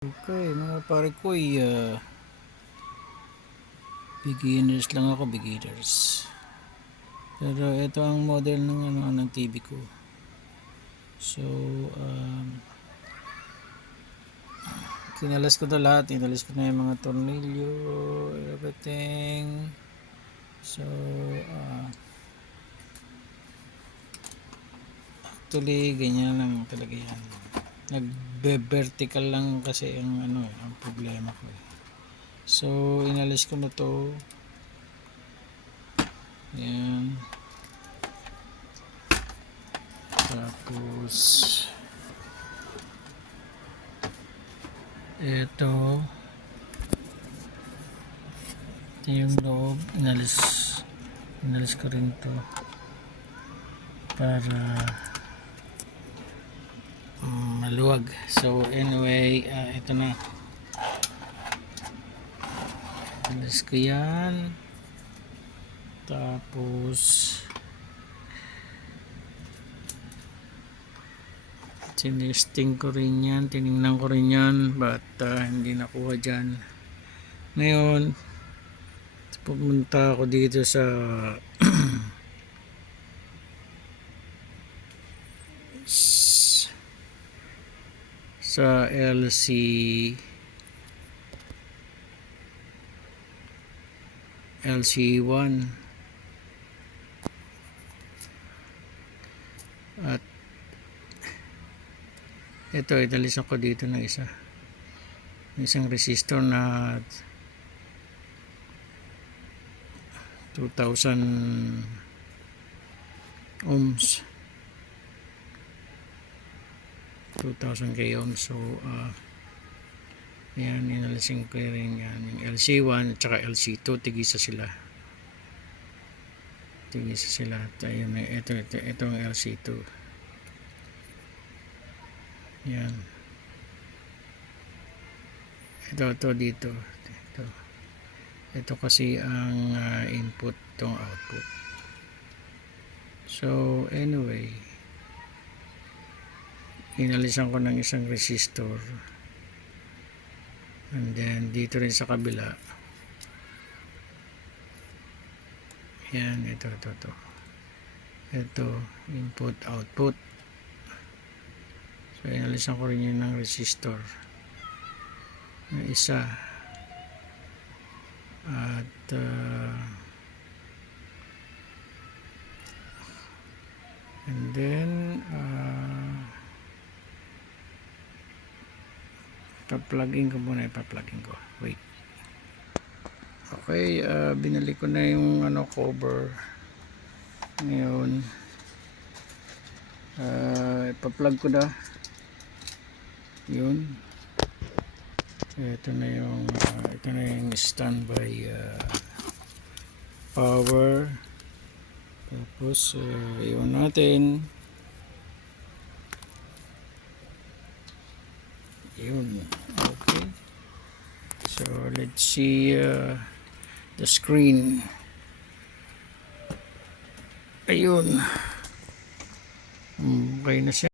Okay, mga pare ko, beginners lang ako, beginners. Pero ito ang model ng TV ko. So, kinalas ko na lahat, kinalas ko na yung mga tornilyo, everything. So, actually, ganyan lang talaga yan. Nagbe-vertical lang kasi ang problema ko. So, inalis ko na to. Yan. Tapos ito yung loob, inalis ko rin to para maluwag. So anyway, ito na, inalis ko yan. Tapos tinesting ko rin yan, tinignan ko rin yan, but hindi nakuha dyan. Ngayon pumunta ako dito sa LC1 at ito, italisan ko dito ng isang resistor na 2000 ohms, 2000 k ohms. So yan, inalisin ko rin yan, yung LC1 at saka LC2, tigisa sila. At ayun, ito ang LC2. Yan, ito dito, ito kasi ang input, tong output. So anyway, inalisan ko ng isang resistor, and then dito rin sa kabila, yan, ito input output. So inalisan ko rin yun ng resistor na isa, at and then ipa-plug-in ko muna, wait. Okay, binalik ko na yung cover. Ngayon ipa-plug ko na yun. Ito na yung standby power. Tapos iwan natin yun. Okay, so let's see the screen. Ayun, okay na siya.